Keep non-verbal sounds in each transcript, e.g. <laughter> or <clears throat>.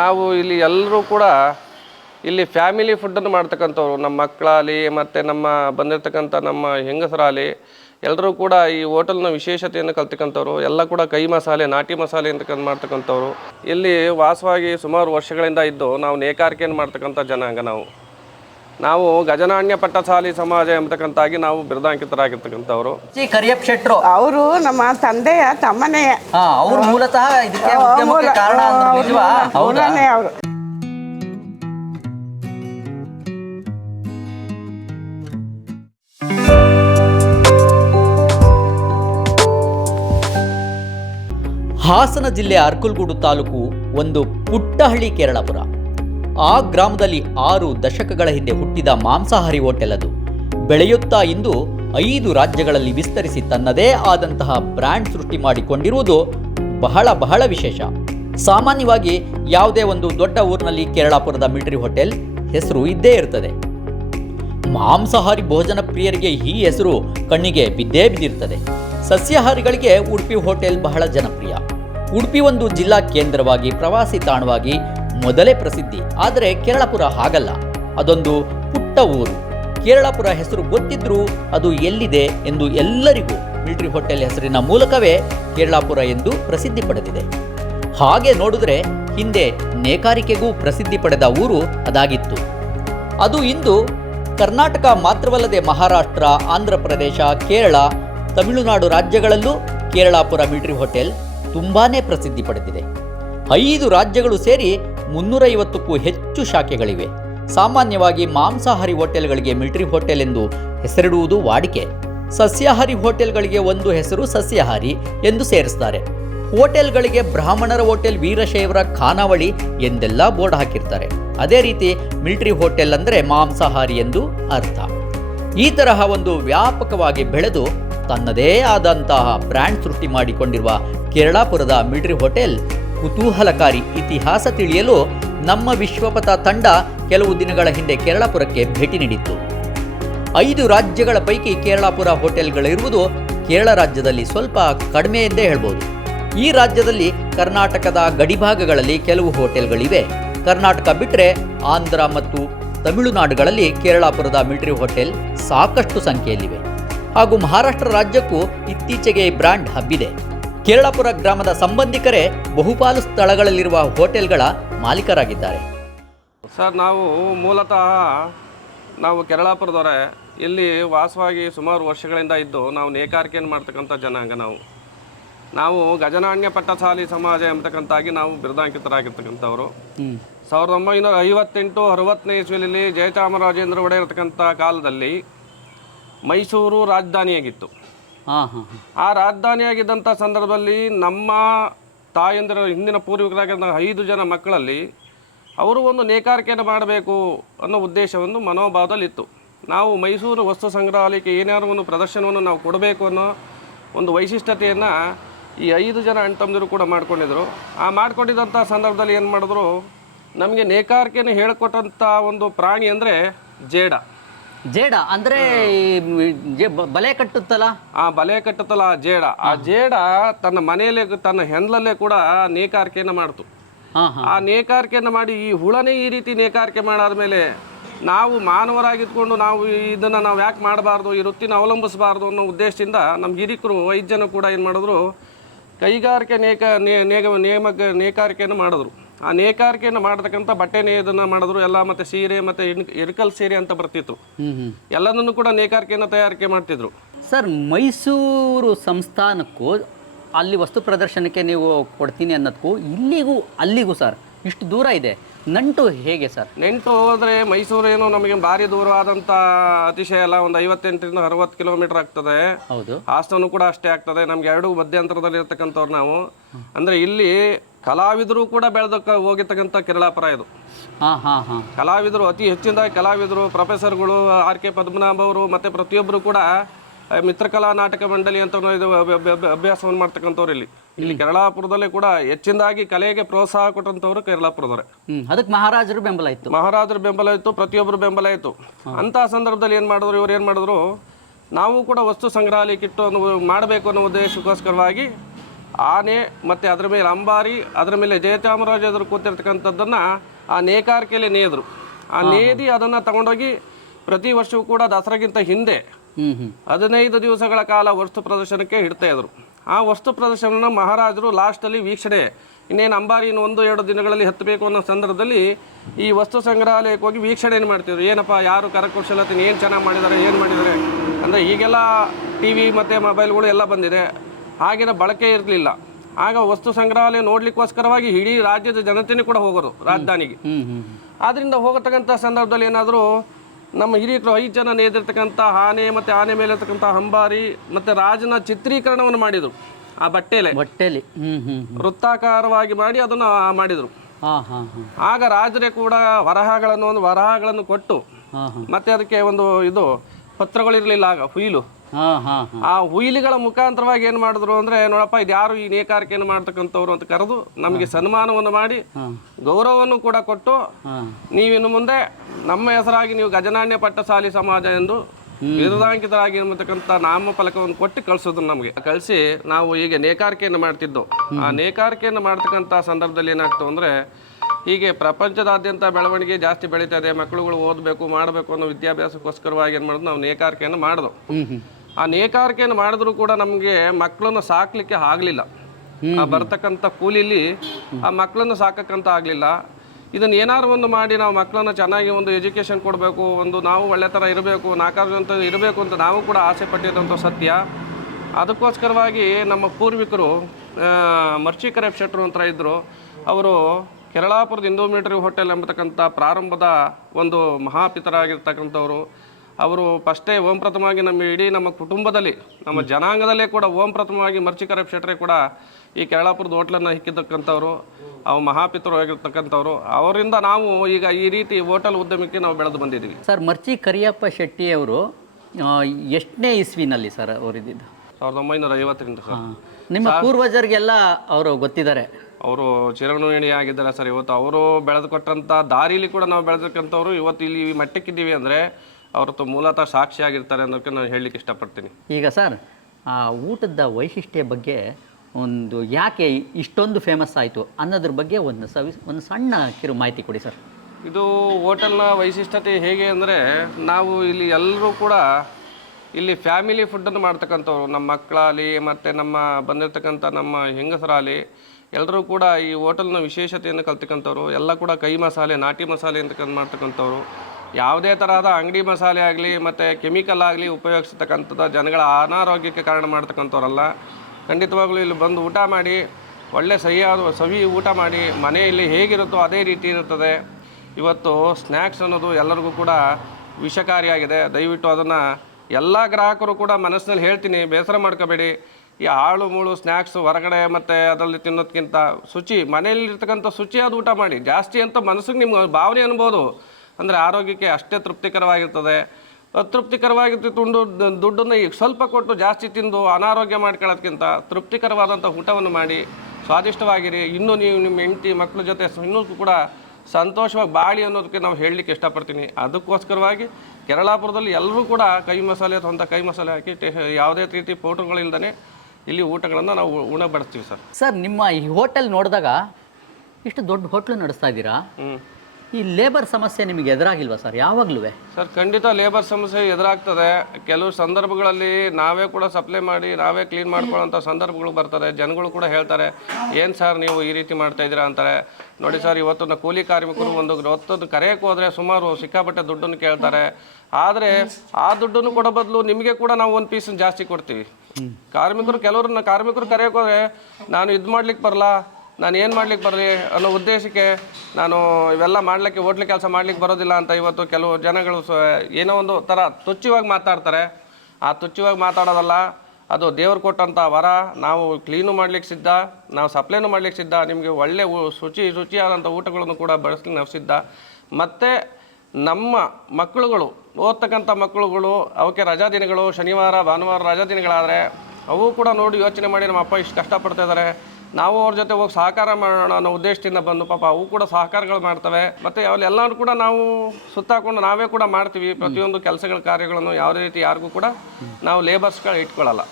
ನಾವು ಇಲ್ಲಿ ಎಲ್ಲರೂ ಕೂಡ ಇಲ್ಲಿ ಫ್ಯಾಮಿಲಿ ಫುಡ್ಡನ್ನು ಮಾಡ್ತಕ್ಕಂಥವ್ರು. ನಮ್ಮ ಮಕ್ಕಳಾಗಲಿ ಮತ್ತು ನಮ್ಮ ಬಂದಿರತಕ್ಕಂಥ ನಮ್ಮ ಹೆಂಗಸರಾಗಲಿ ಎಲ್ಲರೂ ಕೂಡ ಈ ಹೋಟೆಲ್ನ ವಿಶೇಷತೆಯನ್ನು ಕಲ್ತಕ್ಕಂಥವ್ರು. ಎಲ್ಲ ಕೂಡ ಕೈ ಮಸಾಲೆ, ನಾಟಿ ಮಸಾಲೆ ಅಂತಕ್ಕಂಥ ಮಾಡ್ತಕ್ಕಂಥವ್ರು. ಇಲ್ಲಿ ವಾಸವಾಗಿ ಸುಮಾರು ವರ್ಷಗಳಿಂದ ಇದ್ದು ನಾವು ನೇಕಾರಿಕೆಯನ್ನು ಮಾಡ್ತಕ್ಕಂಥ ಜನಾಂಗ ನಾವು. ನಾವು ಗಜನಾಣ್ಯ ಪಟ್ಟಸಾಲಿ ಸಮಾಜ ಎಂಬತಕ್ಕಂತಾಗಿ ನಾವು ಬಿರುದಾಂಕಿತರಾಗಿರ್ತಕ್ಕಂಥವ್ರು. ಜಿ ಕರಿಯಪ್ಪ ಶೆಟ್ಟರು ಅವರು ನಮ್ಮ ತಂದೆಯ ತಮ್ಮನೇ ಹಾ ಅವ್ರು ಮೂಲತಃ ಇದಕ್ಕೆ ಉದ್ಯಮಕ್ಕೆ ಕಾರಣ ಅಂದ್ರೆ ನಿಜವಾ? ಹೌದಾ? ಮೂಲನೇ ಅವರು. ಹಾಸನ ಜಿಲ್ಲೆ ಅರ್ಕುಲ್ಗೂಡು ತಾಲೂಕು ಒಂದು ಪುಟ್ಟಹಳ್ಳಿ ಕೇರಳಪುರ. ಆ ಗ್ರಾಮದಲ್ಲಿ ಆರು ದಶಕಗಳ ಹಿಂದೆ ಹುಟ್ಟಿದ ಮಾಂಸಾಹಾರಿ ಹೋಟೆಲ್ ಅದು ಬೆಳೆಯುತ್ತಾ ಇಂದು ಐದು ರಾಜ್ಯಗಳಲ್ಲಿ ವಿಸ್ತರಿಸಿ ತನ್ನದೇ ಆದಂತಹ ಬ್ರ್ಯಾಂಡ್ ಸೃಷ್ಟಿ ಮಾಡಿಕೊಂಡಿರುವುದು ಬಹಳ ಬಹಳ ವಿಶೇಷ. ಸಾಮಾನ್ಯವಾಗಿ ಯಾವುದೇ ಒಂದು ದೊಡ್ಡ ಊರಿನಲ್ಲಿ ಕೇರಳಾಪುರದ ಮಿಲಿಟರಿ ಹೋಟೆಲ್ ಹೆಸರು ಇದ್ದೇ ಇರ್ತದೆ. ಮಾಂಸಾಹಾರಿ ಭೋಜನ ಪ್ರಿಯರಿಗೆ ಈ ಹೆಸರು ಕಣ್ಣಿಗೆ ಬಿದ್ದೇ ಬಿದ್ದಿರ್ತದೆ. ಸಸ್ಯಾಹಾರಿಗಳಿಗೆ ಉಡುಪಿ ಹೋಟೆಲ್ ಬಹಳ ಜನಪ್ರಿಯ. ಉಡುಪಿ ಒಂದು ಜಿಲ್ಲಾ ಕೇಂದ್ರವಾಗಿ ಪ್ರವಾಸಿ ತಾಣವಾಗಿ ಮೊದಲೇ ಪ್ರಸಿದ್ಧಿ, ಆದರೆ ಕೇರಳಪುರ ಹಾಗಲ್ಲ. ಅದೊಂದು ಪುಟ್ಟ ಊರು. ಕೇರಳಪುರ ಹೆಸರು ಗೊತ್ತಿದ್ರೂ ಅದು ಎಲ್ಲಿದೆ ಎಂದು ಎಲ್ಲರಿಗೂ ಮಿಲಿಟರಿ ಹೋಟೆಲ್ ಹೆಸರಿನ ಮೂಲಕವೇ ಕೇರಳಪುರ ಎಂದು ಪ್ರಸಿದ್ಧಿ ಪಡೆದಿದೆ. ಹಾಗೆ ನೋಡಿದ್ರೆ ಹಿಂದೆ ನೇಕಾರಿಕೆಗೂ ಪ್ರಸಿದ್ಧಿ ಪಡೆದ ಊರು ಅದಾಗಿತ್ತು. ಅದು ಇಂದು ಕರ್ನಾಟಕ ಮಾತ್ರವಲ್ಲದೆ ಮಹಾರಾಷ್ಟ್ರ ಆಂಧ್ರ ಪ್ರದೇಶ ಕೇರಳ, ತಮಿಳುನಾಡು ರಾಜ್ಯಗಳಲ್ಲೂ ಕೇರಳಾಪುರ ಮಿಲಿಟರಿ ಹೋಟೆಲ್ ತುಂಬಾನೇ ಪ್ರಸಿದ್ಧಿ ಪಡೆದಿದೆ. ಐದು ರಾಜ್ಯಗಳು ಸೇರಿ ಮುನ್ನೂರೈವತ್ತಕ್ಕೂ ಹೆಚ್ಚು ಶಾಖೆಗಳಿವೆ. ಸಾಮಾನ್ಯವಾಗಿ ಮಾಂಸಾಹಾರಿ ಹೋಟೆಲ್ಗಳಿಗೆ ಮಿಲಿಟರಿ ಹೋಟೆಲ್ ಎಂದು ಹೆಸರಿಡುವುದು ವಾಡಿಕೆ. ಸಸ್ಯಾಹಾರಿ ಹೋಟೆಲ್ಗಳಿಗೆ ಒಂದು ಹೆಸರು ಸಸ್ಯಾಹಾರಿ ಎಂದು ಸೇರಿಸ್ತಾರೆ. ಹೋಟೆಲ್ಗಳಿಗೆ ಬ್ರಾಹ್ಮಣರ ಹೋಟೆಲ್ ವೀರಶೈವರ ಖಾನಾವಳಿ ಎಂದೆಲ್ಲ ಬೋರ್ಡ್ ಹಾಕಿರ್ತಾರೆ. ಅದೇ ರೀತಿ ಮಿಲಿಟರಿ ಹೋಟೆಲ್ ಅಂದರೆ ಮಾಂಸಾಹಾರಿ ಎಂದು ಅರ್ಥ. ಈ ತರಹ ಒಂದು ವ್ಯಾಪಕವಾಗಿ ಬೆಳೆದು ತನ್ನದೇ ಆದಂತಹ ಬ್ರ್ಯಾಂಡ್ ಸೃಷ್ಟಿ ಮಾಡಿಕೊಂಡಿರುವ ಕೇರಳಾಪುರದ ಮಿಲಿಟರಿ ಹೋಟೆಲ್ ಕುತೂಹಲಕಾರಿ ಇತಿಹಾಸ ತಿಳಿಯಲು ನಮ್ಮ ವಿಶ್ವಪಥ ತಂಡ ಕೆಲವು ದಿನಗಳ ಹಿಂದೆ ಕೇರಳಪುರಕ್ಕೆ ಭೇಟಿ ನೀಡಿತ್ತು. ಐದು ರಾಜ್ಯಗಳ ಪೈಕಿ ಕೇರಳಾಪುರ ಹೋಟೆಲ್ಗಳಿರುವುದು ಕೇರಳ ರಾಜ್ಯದಲ್ಲಿ ಸ್ವಲ್ಪ ಕಡಿಮೆ ಎಂದೇ ಹೇಳ್ಬೋದು. ಈ ರಾಜ್ಯದಲ್ಲಿ ಕರ್ನಾಟಕದ ಗಡಿಭಾಗಗಳಲ್ಲಿ ಕೆಲವು ಹೋಟೆಲ್ಗಳಿವೆ. ಕರ್ನಾಟಕ ಬಿಟ್ಟರೆ ಆಂಧ್ರ ಮತ್ತು ತಮಿಳುನಾಡುಗಳಲ್ಲಿ ಕೇರಳಾಪುರದ ಮಿಲಿಟರಿ ಹೋಟೆಲ್ ಸಾಕಷ್ಟು ಸಂಖ್ಯೆಯಲ್ಲಿವೆ. ಹಾಗೂ ಮಹಾರಾಷ್ಟ್ರ ರಾಜ್ಯಕ್ಕೂ ಇತ್ತೀಚೆಗೆ ಬ್ರ್ಯಾಂಡ್ ಹಬ್ಬಿದೆ. ಕೇರಳಾಪುರ ಗ್ರಾಮದ ಸಂಬಂಧಿಕರೇ ಬಹುಪಾಲು ಸ್ಥಳಗಳಲ್ಲಿರುವ ಹೋಟೆಲ್ಗಳ ಮಾಲೀಕರಾಗಿದ್ದಾರೆ. ಸರ್, ನಾವು ಮೂಲತಃ ನಾವು ಕೇರಳಾಪುರದವರೇ. ಇಲ್ಲಿ ವಾಸವಾಗಿ ಸುಮಾರು ವರ್ಷಗಳಿಂದ ಇದ್ದು ನಾವು ನೇಕಾರಿಕೆಯನ್ನು ಮಾಡ್ತಕ್ಕಂಥ ಜನಾಂಗ ನಾವು. ನಾವು ಗಜನಾಣ್ಯ ಪಟ್ಟಸಾಲಿ ಸಮಾಜ ಎಂಬತಕ್ಕಂತಾಗಿ ನಾವು ಬಿರುದಾಂಕಿತರಾಗಿರ್ತಕ್ಕಂಥವ್ರು. ಸಾವಿರದ ಒಂಬೈನೂರ ಐವತ್ತೆಂಟು ಅರವತ್ತನೇ ಇಸ್ವಿಯಲ್ಲಿ ಜಯಚಾಮರಾಜೇಂದ್ರ ಒಡೆಯರ್ತಕ್ಕಂಥ ಕಾಲದಲ್ಲಿ ಮೈಸೂರು ರಾಜಧಾನಿಯಾಗಿತ್ತು. ಆ ರಾಜಧಾನಿಯಾಗಿದ್ದಂಥ ಸಂದರ್ಭದಲ್ಲಿ ನಮ್ಮ ತಾಯಂದಿರ ಹಿಂದಿನ ಪೂರ್ವಿಕರಾಗಿದ್ದ ಐದು ಜನ ಮಕ್ಕಳಲ್ಲಿ ಅವರು ಒಂದು ನೇಕಾರಿಕೆಯನ್ನು ಮಾಡಬೇಕು ಅನ್ನೋ ಉದ್ದೇಶವನ್ನು ಮನೋಭಾವದಲ್ಲಿತ್ತು. ನಾವು ಮೈಸೂರು ವಸ್ತು ಸಂಗ್ರಹಾಲಯಕ್ಕೆ ಏನಾದರೂ ಒಂದು ಪ್ರದರ್ಶನವನ್ನು ನಾವು ಕೊಡಬೇಕು ಅನ್ನೋ ಒಂದು ವೈಶಿಷ್ಟ್ಯತೆಯನ್ನು ಈ ಐದು ಜನ ಅಣ್ಣ ತಮ್ಮದಿರು ಕೂಡ ಮಾಡ್ಕೊಂಡಿದ್ರು. ಆ ಮಾಡ್ಕೊಂಡಿದ್ದಂಥ ಸಂದರ್ಭದಲ್ಲಿ ಏನು ಮಾಡಿದ್ರು? ನಮಗೆ ನೇಕಾರಿಕೆಯನ್ನು ಹೇಳಿಕೊಟ್ಟಂಥ ಒಂದು ಪ್ರಾಣಿ ಅಂದರೆ ಜೇಡ. ಜೇಡ ಅಂದ್ರೆ ಈ ಜೆ- ಬಲೆ ಕಟ್ಟುತ್ತಲ್ಲ? ಆ ಬಲೆ ಕಟ್ಟುತ್ತಲ್ಲ ಆ ಜೇಡ. ಆ ಜೇಡ ತನ್ನ ಮನೆಯಲ್ಲೇ ತನ್ನ ಹೆಂಡ್ಲಲ್ಲೇ ಕೂಡ ನೇಕಾರಿಕೆಯನ್ನು ಮಾಡ್ತು. ಹಾ ಹಾ. ಆ ನೇಕಾರಿಕೆಯನ್ನು ಮಾಡಿ ಈ ಹುಳನೇ ಈ ರೀತಿ ನೇಕಾರಿಕೆ ಮಾಡಾದ್ಮೇಲೆ ನಾವು ಮಾನವರಾಗಿದ್ಕೊಂಡು ನಾವು ಇದನ್ನು ನಾವು ಯಾಕೆ ಮಾಡಬಾರ್ದು ಈ ವೃತ್ತಿನ ಅವಲಂಬಿಸಬಾರ್ದು ಅನ್ನೋ ಉದ್ದೇಶದಿಂದ ನಮ್ಮ ಹಿರಿಕರು ವೈದ್ಯನು ಕೂಡ ಏನು ಮಾಡಿದ್ರು ಕೈಗಾರಿಕೆ ನೇಕ ನೇ- ನೇಗ ನೇಮಕ ನೇಕಾರಿಕೆಯನ್ನು ಮಾಡಿದ್ರು. ಆ ನೇಕಾರಿಕೆಯನ್ನು ಮಾಡತಕ್ಕಂಥ ಬಟ್ಟೆ ನೇಯೋದನ್ನು ಮಾಡಿದ್ರು ಎಲ್ಲ ಮತ್ತೆ ಸೀರೆ ಮತ್ತೆ ಎಣಕಲ್ ಸೀರೆ ಅಂತ ಬರ್ತಿತ್ತು. ಎಲ್ಲದನ್ನು ಕೂಡ ನೇಕಾರಿಕೆಯನ್ನು ತಯಾರಿಕೆ ಮಾಡ್ತಿದ್ರು. ಸರ್ ಮೈಸೂರು ಸಂಸ್ಥಾನಕ್ಕೂ ಅಲ್ಲಿ ವಸ್ತು ಪ್ರದರ್ಶನಕ್ಕೆ ನೀವು ಕೊಡ್ತೀನಿ ಅನ್ನೋದಕ್ಕೂ ಇಲ್ಲಿಗೂ ಅಲ್ಲಿಗೂ ಸರ್ ಇಷ್ಟು ದೂರ ಇದೆ. ನಂಟು ಹೇಗೆ ಸರ್? ನೆಂಟು ಹೋದರೆ ಮೈಸೂರು ಏನು ನಮಗೆ ಭಾರಿ ದೂರವಾದಂಥ ಅತಿಶಯ ಅಲ್ಲ ಒಂದು ಐವತ್ತೆಂಟರಿಂದ ಅರವತ್ತು ಕಿಲೋಮೀಟರ್ ಆಗ್ತದೆ. ಹೌದು. ಹಾಸನೂ ಕೂಡ ಅಷ್ಟೇ ಆಗ್ತದೆ ನಮ್ಗೆ ಎರಡು ಮಧ್ಯಂತರದಲ್ಲಿ ಇರ್ತಕ್ಕಂಥವ್ರು ನಾವು ಅಂದರೆ ಇಲ್ಲಿ ಕಲಾವಿದರು ಕೂಡ ಬೆಳೆದಕ್ಕೆ ಹೋಗಿರ್ತಕ್ಕಂಥ ಕೇರಳಾಪುರ ಇದು. ಹಾ ಹಾ ಹಾ. ಕಲಾವಿದರು ಅತಿ ಹೆಚ್ಚಿನದಾಗಿ ಕಲಾವಿದರು ಪ್ರೊಫೆಸರ್ಗಳು ಆರ್ ಕೆ ಪದ್ಮನಾಭ ಅವರು ಮತ್ತು ಪ್ರತಿಯೊಬ್ಬರು ಕೂಡ ಮಿತ್ರಕಲಾ ನಾಟಕ ಮಂಡಳಿ ಅಂತ ಇದು ಅಭ್ಯ- ಅಭ್ಯ- ಅಭ್ಯಾಸವನ್ನು ಮಾಡ್ತಕ್ಕಂಥವ್ರು ಇಲ್ಲಿ. ಇಲ್ಲಿ ಕೇರಳಾಪುರದಲ್ಲೇ ಕೂಡ ಹೆಚ್ಚಿನದಾಗಿ ಕಲೆಗೆ ಪ್ರೋತ್ಸಾಹ ಕೊಟ್ಟಂಥವ್ರು ಕೇರಳಾಪುರದವರೇ. ಅದಕ್ಕೆ ಮಹಾರಾಜರು ಬೆಂಬಲ ಇತ್ತು. ಮಹಾರಾಜರ ಬೆಂಬಲ ಇತ್ತು ಪ್ರತಿಯೊಬ್ಬರು ಬೆಂಬಲ ಇತ್ತು. ಅಂತ ಸಂದರ್ಭದಲ್ಲಿ ಏನು ಮಾಡಿದ್ರು ಇವ್ರು ಏನು ಮಾಡಿದ್ರು ನಾವು ಕೂಡ ವಸ್ತು ಸಂಗ್ರಹಾಲಯಕ್ಕಿಟ್ಟು ಅನ್ನೋ ಮಾಡಬೇಕು ಅನ್ನೋ ಉದ್ದೇಶಕ್ಕೋಸ್ಕರವಾಗಿ ಆನೆ ಮತ್ತು ಅದರ ಮೇಲೆ ಅಂಬಾರಿ ಅದರ ಮೇಲೆ ಜಯಚಾಮರಾಜರು ಕೂತಿರ್ತಕ್ಕಂಥದ್ದನ್ನು ಆ ನೇಕಾರಿಕೆಯಲ್ಲಿ ನೇದ್ರು ಆ ನೇದಿ ಅದನ್ನು ತಗೊಂಡೋಗಿ ಪ್ರತಿ ವರ್ಷವೂ ಕೂಡ ದಸರಾಗಿಂತ ಹಿಂದೆ ಹದಿನೈದು ದಿವಸಗಳ ಕಾಲ ವಸ್ತು ಪ್ರದರ್ಶನಕ್ಕೆ ಇಡ್ತಾ ಇದ್ರು. ಆ ವಸ್ತು ಪ್ರದರ್ಶನ ಮಹಾರಾಜರು ಲಾಸ್ಟಲ್ಲಿ ವೀಕ್ಷಣೆ ಇನ್ನೇನು ಅಂಬಾರಿ ಇನ್ನು ಒಂದು ಎರಡು ದಿನಗಳಲ್ಲಿ ಹತ್ತಬೇಕು ಅನ್ನೋ ಸಂದರ್ಭದಲ್ಲಿ ಈ ವಸ್ತು ಸಂಗ್ರಹಾಲಯಕ್ಕೆ ಹೋಗಿ ವೀಕ್ಷಣೆಯನ್ನು ಮಾಡ್ತಿದ್ರು. ಏನಪ್ಪ ಯಾರು ಕರಕುಶಲತೆ ಏನು ಚೆನ್ನಾಗಿ ಮಾಡಿದ್ದಾರೆ ಏನು ಮಾಡಿದ್ದಾರೆ ಅಂದರೆ ಈಗೆಲ್ಲ ಟಿ ವಿ ಮತ್ತು ಮೊಬೈಲ್ಗಳು ಎಲ್ಲ ಬಂದಿದೆ. ಹಾಗೇನ ಬಳಕೆ ಇರಲಿಲ್ಲ. ಆಗ ವಸ್ತು ಸಂಗ್ರಹಾಲಯ ನೋಡ್ಲಿಕ್ಕೋಸ್ಕರವಾಗಿ ಇಡೀ ರಾಜ್ಯದ ಜನತೆನೇ ಕೂಡ ಹೋಗೋರು ರಾಜಧಾನಿಗೆ. ಆದ್ರಿಂದ ಹೋಗತಕ್ಕಂಥ ಸಂದರ್ಭದಲ್ಲಿ ಏನಾದರೂ ನಮ್ಮ ಹಿರಿಯರು ಐದು ಜನ ನೇದಿರ್ತಕ್ಕಂಥ ಆನೆ ಮತ್ತು ಆನೆ ಮೇಲೆ ಇರ್ತಕ್ಕಂಥ ಹಂಬಾರಿ ಮತ್ತು ರಾಜನ ಚಿತ್ರೀಕರಣವನ್ನು ಮಾಡಿದರು. ಆ ಬಟ್ಟೆಲೆ. ಬಟ್ಟೆಲಿ. ವೃತ್ತಾಕಾರವಾಗಿ ಮಾಡಿ ಅದನ್ನು ಮಾಡಿದರು. ಆಗ ರಾಜರೇ ಕೂಡ ವರಹಗಳನ್ನು ಒಂದು ವರಹಗಳನ್ನು ಕೊಟ್ಟು ಮತ್ತೆ ಅದಕ್ಕೆ ಒಂದು ಇದು ಪತ್ರಗಳಿರಲಿಲ್ಲ ಆಗ ಹುಯಿಲು. ಆ ಹುಯಿಲಿಗಳ ಮುಖಾಂತರವಾಗಿ ಏನು ಮಾಡಿದ್ರು ಅಂದ್ರೆ ನೋಡಪ್ಪ ಇದು ಯಾರು ಈ ನೇಕಾರಿಕೆಯನ್ನು ಮಾಡ್ತಕ್ಕಂಥವ್ರು ಅಂತ ಕರೆದು ನಮಗೆ ಸನ್ಮಾನವನ್ನು ಮಾಡಿ ಗೌರವವನ್ನು ಕೂಡ ಕೊಟ್ಟು ನೀವಿನ್ನು ಮುಂದೆ ನಮ್ಮ ಹೆಸರಾಗಿ ನೀವು ಗಜನಾಣ್ಯ ಪಟ್ಟಸಾಲಿ ಸಮಾಜ ಎಂದು ಬಿರುದಾಂಕಿತರಾಗಿ ಎಂಬತಕ್ಕಂಥ ನಾಮಫಲಕವನ್ನು ಕೊಟ್ಟು ಕಳಿಸೋದು ನಮಗೆ. ಕಳಿಸಿ ನಾವು ಈಗ ನೇಕಾರಿಕೆಯನ್ನು ಮಾಡ್ತಿದ್ದೋ. ಆ ನೇಕಾರಿಕೆಯನ್ನು ಮಾಡ್ತಕ್ಕಂಥ ಸಂದರ್ಭದಲ್ಲಿ ಏನಾಗ್ತು ಅಂದರೆ ಹೀಗೆ ಪ್ರಪಂಚದಾದ್ಯಂತ ಬೆಳವಣಿಗೆ ಜಾಸ್ತಿ ಬೆಳೀತಾ ಇದೆ ಮಕ್ಕಳುಗಳು ಓದಬೇಕು ಮಾಡಬೇಕು ಅನ್ನೋ ವಿದ್ಯಾಭ್ಯಾಸಕ್ಕೋಸ್ಕರವಾಗಿ ಏನು ಮಾಡೋದು ನಾವು ನೇಕಾರಿಕೆಯನ್ನು ಮಾಡಿದ್ವು. ಆ ನೇಕಾರಿಕೆಯನ್ನು ಮಾಡಿದ್ರು ಕೂಡ ನಮಗೆ ಮಕ್ಕಳನ್ನು ಸಾಕಲಿಕ್ಕೆ ಆಗಲಿಲ್ಲ. ಆ ಬರ್ತಕ್ಕಂಥ ಕೂಲಿಲಿ ಆ ಮಕ್ಕಳನ್ನು ಸಾಕಕ್ಕಂತ ಆಗಲಿಲ್ಲ. ಇದನ್ನು ಏನಾದ್ರು ಒಂದು ಮಾಡಿ ನಾವು ಮಕ್ಕಳನ್ನು ಚೆನ್ನಾಗಿ ಒಂದು ಎಜುಕೇಷನ್ ಕೊಡಬೇಕು ಒಂದು ನಾವು ಒಳ್ಳೆ ಥರ ಇರಬೇಕು ನಾಲ್ಕಾರು ಇರಬೇಕು ಅಂತ ನಾವು ಕೂಡ ಆಸೆ ಪಟ್ಟಿದ್ದಂಥ ಸತ್ಯ. ಅದಕ್ಕೋಸ್ಕರವಾಗಿ ನಮ್ಮ ಪೂರ್ವಿಕರು ಆ, ಮರ್ಚಿ ಕರೆಪ್ ಶೆಟ್ರು ಅಂತ ಇದ್ದರು ಅವರು ಕೆರಳಾಪುರದ ಇಂದೋಮೀಟ್ರಿ ಹೋಟೆಲ್ ಎಂಬತಕ್ಕಂಥ ಪ್ರಾರಂಭದ ಒಂದು ಮಹಾಪಿತರಾಗಿರ್ತಕ್ಕಂಥವ್ರು. ಅವರು ಫಸ್ಟೇ ಓಂ ಪ್ರಥಮವಾಗಿ ನಮ್ಮ ಇಡೀ ನಮ್ಮ ಕುಟುಂಬದಲ್ಲಿ ನಮ್ಮ ಜನಾಂಗದಲ್ಲೇ ಕೂಡ ಓಂ ಪ್ರಥಮವಾಗಿ ಮರ್ಚಿ ಕರೆಪ್ ಶೆಟ್ರೆ ಕೂಡ ಈ ಕೆರಳಾಪುರದ ಹೋಟ್ಲನ್ನು ಹಿಕ್ಕಿರ್ತಕ್ಕಂಥವ್ರು ಅವು ಮಹಾಪಿತರು ಆಗಿರ್ತಕ್ಕಂಥವ್ರು ಅವರಿಂದ ನಾವು ಈಗ ಈ ರೀತಿ ಹೋಟೆಲ್ ಉದ್ಯಮಕ್ಕೆ ನಾವು ಬೆಳೆದು ಬಂದಿದ್ದೀವಿ. ಸರ್ ಮರ್ಚಿ ಕರಿಯಪ್ಪ ಶೆಟ್ಟಿ ಅವರು ಎಷ್ಟನೇ ಇಸ್ವಿನಲ್ಲಿ ಸರ್ ಅವರಿದ್ದು ಸಾವಿರದ ಒಂಬೈನೂರ ಐವತ್ತರಿಂದ ಸರ್. ನಿಮ್ಮ ಪೂರ್ವಜರಿಗೆಲ್ಲ ಅವರು ಗೊತ್ತಿದ್ದಾರೆ. ಅವರು ಚಿರಋಣಿ ಆಗಿದ್ದಾರೆ ಸರ್ ಇವತ್ತು ಅವರು ಬೆಳೆದುಕೊಟ್ಟಂಥ ದಾರಿಲಿ ಕೂಡ ನಾವು ಬೆಳೆದಕ್ಕಂಥವ್ರು ಇವತ್ತು ಇಲ್ಲಿ ಮಟ್ಟಕ್ಕಿದ್ದೀವಿ ಅಂದರೆ ಅವ್ರದ್ದು ಮೂಲತಃ ಸಾಕ್ಷಿಯಾಗಿರ್ತಾರೆ ಅನ್ನೋದಕ್ಕೆ ನಾನು ಹೇಳಲಿಕ್ಕೆ ಇಷ್ಟಪಡ್ತೀನಿ. ಈಗ ಸರ್ ಆ ಊಟದ ವೈಶಿಷ್ಟ್ಯ ಬಗ್ಗೆ ಒಂದು ಯಾಕೆ ಇಷ್ಟೊಂದು ಫೇಮಸ್ ಆಯಿತು ಅನ್ನೋದ್ರ ಬಗ್ಗೆ ಒಂದು ಸವಿ ಒಂದು ಸಣ್ಣ ಕಿರು ಮಾಹಿತಿ ಕೊಡಿ ಸರ್. ಇದು ಹೋಟೆಲ್ನ ವೈಶಿಷ್ಟ್ಯತೆ ಹೇಗೆ ಅಂದರೆ ನಾವು ಇಲ್ಲಿ ಎಲ್ಲರೂ ಕೂಡ ಇಲ್ಲಿ ಫ್ಯಾಮಿಲಿ ಫುಡ್ಡನ್ನು ಮಾಡ್ತಕ್ಕಂಥವ್ರು. ನಮ್ಮ ಮಕ್ಕಳಾಗಲಿ ಮತ್ತು ನಮ್ಮ ಬಂದಿರತಕ್ಕಂಥ ನಮ್ಮ ಹೆಂಗಸರಾಗಲಿ ಎಲ್ಲರೂ ಕೂಡ ಈ ಹೋಟೆಲ್ನ ವಿಶೇಷತೆಯನ್ನು ಕಲ್ತಕ್ಕಂಥವ್ರು. ಎಲ್ಲ ಕೂಡ ಕೈ ಮಸಾಲೆ ನಾಟಿ ಮಸಾಲೆ ಅಂತ ಮಾಡ್ತಕ್ಕಂಥವ್ರು. ಯಾವುದೇ ತರಹದ ಅಂಗಡಿ ಮಸಾಲೆ ಆಗಲಿ ಮತ್ತು ಕೆಮಿಕಲ್ ಆಗಲಿ ಉಪಯೋಗಿಸ್ತಕ್ಕಂಥದ್ದು ಜನಗಳ ಅನಾರೋಗ್ಯಕ್ಕೆ ಕಾರಣ ಮಾಡ್ತಕ್ಕಂಥವ್ರಲ್ಲ, ಖಂಡಿತವಾಗ್ಲೂ ಇಲ್ಲಿ ಬಂದು ಊಟ ಮಾಡಿ, ಒಳ್ಳೆ ಸಹಿಯಾದ ಸವಿ ಊಟ ಮಾಡಿ ಮನೆಯಲ್ಲಿ ಹೇಗಿರುತ್ತೋ ಅದೇ ರೀತಿ ಇರುತ್ತದೆ. ಇವತ್ತು ಸ್ನ್ಯಾಕ್ಸ್ ಅನ್ನೋದು ಎಲ್ಲರಿಗೂ ಕೂಡ ವಿಷಕಾರಿಯಾಗಿದೆ. ದಯವಿಟ್ಟು ಅದನ್ನು ಎಲ್ಲ ಗ್ರಾಹಕರು ಕೂಡ ಮನಸ್ಸಿನಲ್ಲಿ ಹೇಳ್ತೀನಿ, ಬೇಸರ ಮಾಡ್ಕೋಬೇಡಿ. ಈ ಆಳು ಮೂಳು, ಸ್ನ್ಯಾಕ್ಸ್ ಹೊರಗಡೆ ಮತ್ತು ಅದರಲ್ಲಿ ತಿನ್ನೋದಕ್ಕಿಂತ ಶುಚಿ, ಮನೆಯಲ್ಲಿರ್ತಕ್ಕಂಥ ಶುಚಿಯಾದ ಊಟ ಮಾಡಿ. ಜಾಸ್ತಿ ಅಂತ ಮನಸ್ಸಿಗೆ ನಿಮ್ಗೆ ಭಾವನೆ ಅನ್ಬೋದು. ಅಂದರೆ ಆರೋಗ್ಯಕ್ಕೆ ಅಷ್ಟೇ ತೃಪ್ತಿಕರವಾಗಿರ್ತದೆ. ಅತೃಪ್ತಿಕರವಾಗಿ ತುಂಡು ದುಡ್ಡನ್ನು ಈಗ ಸ್ವಲ್ಪ ಕೊಟ್ಟು ಜಾಸ್ತಿ ತಿಂದು ಅನಾರೋಗ್ಯ ಮಾಡ್ಕೊಳ್ಳೋದಕ್ಕಿಂತ ತೃಪ್ತಿಕರವಾದಂಥ ಊಟವನ್ನು ಮಾಡಿ ಸ್ವಾದಿಷ್ಟವಾಗಿರಿ. ಇನ್ನೂ ನೀವು ನಿಮ್ಮ ಹೆಂಡತಿ ಮಕ್ಕಳ ಜೊತೆ ಇನ್ನೂ ಕೂಡ ಸಂತೋಷವಾಗಿ ಬಾಳಿ ಅನ್ನೋದಕ್ಕೆ ನಾವು ಹೇಳಲಿಕ್ಕೆ ಇಷ್ಟಪಡ್ತೀನಿ. ಅದಕ್ಕೋಸ್ಕರವಾಗಿ ಕೇರಳಾಪುರದಲ್ಲಿ ಎಲ್ಲರೂ ಕೂಡ ಕೈ ಮಸಾಲೆ ಸ್ವಂತ ಕೈ ಮಸಾಲೆ ಹಾಕಿ ಟೇ ಯಾವುದೇ ರೀತಿ ಪೌಡ್ರ್ಗಳಿಲ್ದೇ ಇಲ್ಲಿ ಊಟಗಳನ್ನು ನಾವು ಉಣಬಡಿಸ್ತೀವಿ ಸರ್. ಸರ್ ನಿಮ್ಮ ಈ ಹೋಟೆಲ್ ನೋಡಿದಾಗ ಇಷ್ಟು ದೊಡ್ಡ ಹೋಟ್ಲು ನಡೆಸ್ತಾ ಇದ್ದೀರಾ? ಹ್ಞೂ ಈ ಲೇಬರ್ ಸಮಸ್ಯೆ ನಿಮಗೆ ಎದುರಾಗಿಲ್ವಾ ಸರ್? ಯಾವಾಗಲೂ ಸರ್ ಖಂಡಿತ ಲೇಬರ್ ಸಮಸ್ಯೆ ಎದುರಾಗ್ತದೆ. ಕೆಲವು ಸಂದರ್ಭಗಳಲ್ಲಿ ನಾವೇ ಕೂಡ ಸಪ್ಲೈ ಮಾಡಿ ನಾವೇ ಕ್ಲೀನ್ ಮಾಡ್ಕೊಳ್ಳೋಂಥ ಸಂದರ್ಭಗಳು ಬರ್ತದೆ. ಜನಗಳು ಕೂಡ ಹೇಳ್ತಾರೆ ಏನು ಸರ್ ನೀವು ಈ ರೀತಿ ಮಾಡ್ತಾ ಇದ್ದೀರಾ? ಅಂತಾರೆ. ನೋಡಿ ಸರ್ ಇವತ್ತು ಕೂಲಿ ಕಾರ್ಮಿಕರು ಒಂದು ಹೊತ್ತೊಂದು ಕರೆಯಕ್ಕೆ ಹೋದ್ರೆ ಸುಮಾರು ಸಿಕ್ಕಾಪಟ್ಟೆ ದುಡ್ಡನ್ನು ಕೇಳ್ತಾರೆ. ಆದರೆ ಆ ದುಡ್ಡನ್ನು ಕೊಡೋ ಬದಲು ನಿಮಗೆ ಕೂಡ ನಾವು ಒಂದು ಪೀಸ್ ಜಾಸ್ತಿ ಕೊಡ್ತೀವಿ. ಕಾರ್ಮಿಕರು ಕೆಲವ್ರನ್ನ ಕಾರ್ಮಿಕರು ಕರೆಯಕ್ಕೆ ಹೋದ್ರೆ ನಾನು ಇದು ಮಾಡ್ಲಿಕ್ಕೆ ಬರಲ್ಲ ನಾನು ಏನು ಮಾಡ್ಲಿಕ್ಕೆ ಬರಲಿ ಅನ್ನೋ ಉದ್ದೇಶಕ್ಕೆ ನಾನು ಇವೆಲ್ಲ ಮಾಡ್ಲಿಕ್ಕೆ ಓಟ್ಲಿ ಕೆಲಸ ಮಾಡ್ಲಿಕ್ಕೆ ಬರೋದಿಲ್ಲ ಅಂತ ಇವತ್ತು ಕೆಲವು ಜನಗಳು ಸ, ಏನೋ ಒಂದು ಥರ ತುಚ್ಛವಾಗಿ ಮಾತಾಡ್ತಾರೆ. ಆ ತುಚ್ಛವಾಗಿ ಮಾತಾಡೋದಲ್ಲ, ಅದು ದೇವ್ರು ಕೊಟ್ಟಂಥ ವರ, ನಾವು ಕ್ಲೀನು ಮಾಡ್ಲಿಕ್ಕೆ ಸಿದ್ಧ, ನಾವು ಸಪ್ಲೈನು ಮಾಡ್ಲಿಕ್ಕೆ ಸಿದ್ಧ, ನಿಮಗೆ ಒಳ್ಳೆ ಶುಚಿ ಶುಚಿಯಾದಂಥ ಊಟಗಳನ್ನು ಕೂಡ ಬಳಸ್ಲಿಕ್ಕೆ ನಾವು ಸಿದ್ಧ. ಮತ್ತು ನಮ್ಮ ಮಕ್ಕಳುಗಳು ಓದ್ತಕ್ಕಂಥ ಮಕ್ಕಳುಗಳು ಅವಕ್ಕೆ ರಜಾ ದಿನಗಳು, ಶನಿವಾರ, ಭಾನುವಾರ ರಜಾ ದಿನಗಳಾದರೆ, ಅವು ಕೂಡ ನೋಡಿ ಯೋಚನೆ ಮಾಡಿ ನಮ್ಮ ಅಪ್ಪ ಇಷ್ಟು ಕಷ್ಟಪಡ್ತಾ ಇದ್ದಾರೆ ನಾವು ಅವ್ರ ಜೊತೆ ಹೋಗಿ ಸಹಕಾರ ಮಾಡೋಣ ಅನ್ನೋ ಉದ್ದೇಶದಿಂದ ಬಂದು ಪಾಪ ಅವು ಕೂಡ ಸಹಕಾರಗಳು ಮಾಡ್ತವೆ. ಮತ್ತು ಎಲ್ಲರೂ ಕೂಡ ನಾವು ಸುತ್ತಾಕೊಂಡು ನಾವೇ ಕೂಡ ಮಾಡ್ತೀವಿ. ಪ್ರತಿಯೊಂದು ಕೆಲಸಗಳ ಕಾರ್ಯಗಳನ್ನು ಯಾವುದೇ ರೀತಿ ಯಾರಿಗೂ ಕೂಡ ನಾವು ಲೇಬರ್ಸ್ಗಳು ಇಟ್ಕೊಳ್ಳಲ್ಲ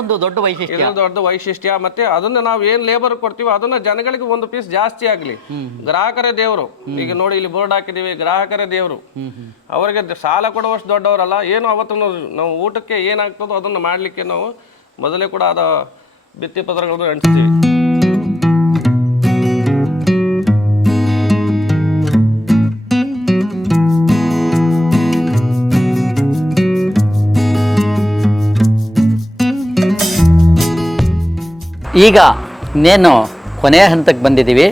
ಒಂದು ದೊಡ್ಡ ವೈಶಿಷ್ಟ್ಯ. ದೊಡ್ಡ ವೈಶಿಷ್ಟ್ಯ. ಮತ್ತೆ ಅದನ್ನ ನಾವು ಏನ್ ಲೇಬರ್ ಕೊಡ್ತೀವಿ ಅದನ್ನ ಜನಗಳಿಗೆ ಒಂದು ಪೀಸ್ ಜಾಸ್ತಿ ಆಗ್ಲಿ. ಗ್ರಾಹಕರೇ ದೇವರು. ಈಗ ನೋಡಿ ಇಲ್ಲಿ ಬೋರ್ಡ್ ಹಾಕಿದೀವಿ ಗ್ರಾಹಕರೇ ದೇವರು. ಅವರಿಗೆ ಸಾಲ ಕೊಡುವಷ್ಟು ದೊಡ್ಡವರಲ್ಲ. ಏನು ಅವತ್ತು ನಾವು ಊಟಕ್ಕೆ ಏನಾಗ್ತದೋ ಅದನ್ನ ಮಾಡ್ಲಿಕ್ಕೆ ನಾವು ಮೊದಲೇ ಕೂಡ ಅದ ಭಿತ್ತಿ ಪತ್ರಗಳನ್ನು ಅಂಟಿಸ್ತೀವಿ ಈಗ ಇನ್ನೇನು ಕೊನೆಯ ಹಂತಕ್ಕೆ ಬಂದಿದ್ದೀವಿ.